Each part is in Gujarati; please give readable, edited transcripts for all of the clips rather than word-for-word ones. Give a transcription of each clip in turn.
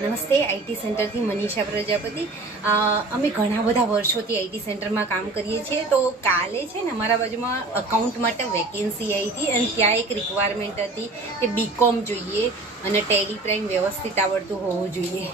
નમસ્તે, આઈટી સેન્ટરથી મનીષા પ્રજાપતિ. અમે ઘણા બધા વર્ષોથી આઈટી સેન્ટરમાં કામ કરીએ છીએ. તો કાલે છે ને અમારા બાજુમાં અકાઉન્ટ માટે વેકેન્સી આવી હતી અને ત્યાં એક રિક્વાયરમેન્ટ હતી કે બીકોમ જોઈએ અને ટેલી પ્રાઇમ વ્યવસ્થિત આવડતું હોવું જોઈએ.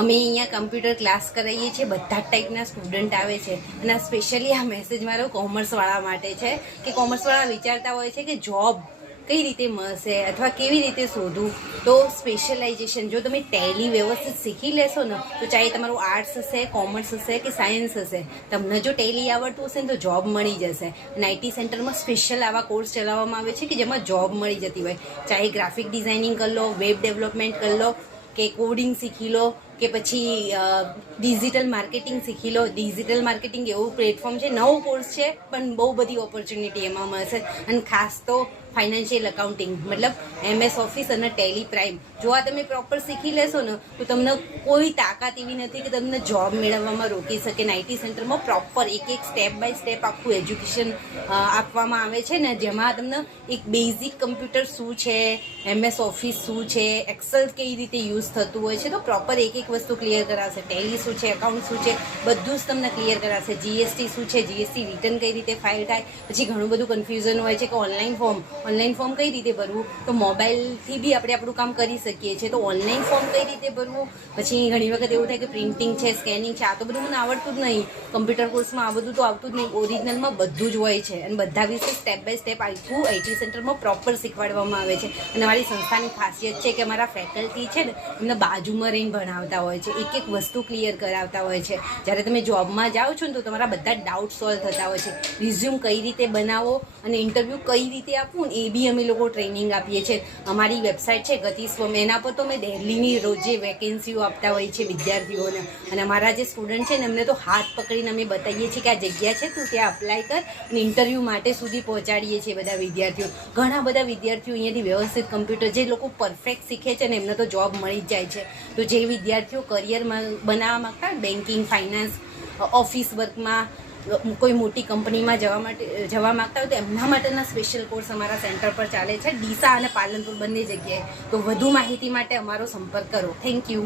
અમે અહીંયા કમ્પ્યુટર ક્લાસ કરાવીએ છીએ, બધા જ ટાઈપના સ્ટુડન્ટ આવે છે અને સ્પેશિયલી આ મેસેજ મારો કોમર્સવાળા માટે છે કે કોમર્સવાળા વિચારતા હોય છે કે જોબ કઈ રીતે મળશે અથવા કેવી રીતે શોધવું. તો સ્પેશિયલાઇઝેશન જો તમે ટેલી વ્યવસ્થિત શીખી લેશો ને તો ચાહે તમારું આર્ટ્સ હશે, કોમર્સ હશે કે સાયન્સ હશે, તમને જો ટેલી આવડતું હશે ને તો જોબ મળી જશે. અને આઈટી સેન્ટરમાં સ્પેશિયલ આવા કોર્સ ચલાવવામાં આવે છે કે જેમાં જોબ મળી જતી હોય. ચાહે ગ્રાફિક ડિઝાઇનિંગ કરી લો, વેબ ડેવલપમેન્ટ કરી લો કે કોડિંગ શીખી લો કે પછી ડિજિટલ માર્કેટિંગ શીખી લો. ડિજિટલ માર્કેટિંગ એવું પ્લેટફોર્મ છે, નવો કોર્સ છે પણ બહુ બધી ઓપોર્ચ્યુનિટી એમાં મળશે. અને ખાસ તો ફાઇનાન્શિયલ એકાઉન્ટિંગ મતલબ MS ઓફિસ અને ટેલી પ્રાઇમ જો આ તમે પ્રોપર શીખી લેશો ને તો તમને કોઈ તાકાત એવી નથી કે તમને જોબ મેળવવામાં રોકી શકે. આઈટી સેન્ટરમાં પ્રોપર એક સ્ટેપ બાય સ્ટેપ આખું એજ્યુકેશન આપવામાં આવે છે ને, જેમાં તમને એક બેઝિક કમ્પ્યુટર શું છે, MS ઓફિસ શું છે, એક્સેલ કઈ રીતે યુઝ થતું હોય છે, તો પ્રોપર એક વસ્તુ ક્લિયર કરાવશે. ટેલી શું છે, એકાઉન્ટ શું છે, બધું જ તમને ક્લિયર કરાવશે. GST શું છે, GST રિટર્ન કઈ રીતે ફાઇલ થાય. પછી ઘણું બધું કન્ફ્યુઝન હોય છે કે ઓનલાઈન ફોર્મ કઈ રીતે ભરવું, તો મોબાઈલથી બી આપણે આપણું કામ કરી શકીએ છીએ. તો ઓનલાઈન ફોર્મ કઈ રીતે ભરવું. પછી ઘણી વખત એવું થાય કે પ્રિન્ટિંગ છે, સ્કેનિંગ છે, આ તો બધું મને આવડતું જ નહીં. કમ્પ્યુટર કોર્સમાં આ બધું તો આવતું જ નહીં. ઓરિજિનલમાં બધું જ હોય છે અને બધા વિશે સ્ટેપ બાય સ્ટેપ આખું આઈટી સેન્ટરમાં પ્રોપર શીખવાડવામાં આવે છે. અને અમારી સંસ્થાની ખાસિયત છે કે અમારા ફેકલ્ટી છે ને એમને બાજુમાં રહીને ભણાવતા હોય છે, એક વસ્તુ ક્લિયર કરાવતા હોય છે. જ્યારે તમે જોબમાં જાઓ છો ને તો તમારા બધા ડાઉટ સોલ્વ થતા હોય છે. રિઝ્યુમ કઈ રીતે બનાવો અને ઇન્ટરવ્યૂ કઈ રીતે આપવું ને એ બી અમે લોકો ટ્રેનિંગ આપીએ છીએ. અમારી વેબસાઇટ છે ગતિસ્વમ, એના પર તો અમે દિલ્હીની રોજે વેકેન્સીઓ આપતા હોઈએ છીએ વિદ્યાર્થીઓને. અને અમારા જે સ્ટુડન્ટ છે ને એમને તો હાથ પકડીને અમે બતાવીએ છીએ કે આ જગ્યા છે, તું ત્યાં અપ્લાય કર અને ઇન્ટરવ્યૂ માટે સુધી પહોંચાડીએ છીએ બધા વિદ્યાર્થીઓ. ઘણા બધા વિદ્યાર્થીઓ અહીંયાથી વ્યવસ્થિત કમ્પ્યુટર જે લોકો પરફેક્ટ શીખે છે ને એમને તો જોબ મળી જ જાય છે. તો જે વિદ્યાર્થીઓ કરિયરમાં બનાવવા માંગતા હોય, બેન્કિંગ, ફાઇનાન્સ, ઓફિસ વર્કમાં, કોઈ મોટી કંપનીમાં જવા માંગતા હોય તો એમના માટેના સ્પેશિયલ કોર્સ અમારા સેન્ટર પર ચાલે છે, ડીસા અને પાલનપુર બંને જગ્યાએ. તો વધુ માહિતી માટે અમારો સંપર્ક કરો. Thank you.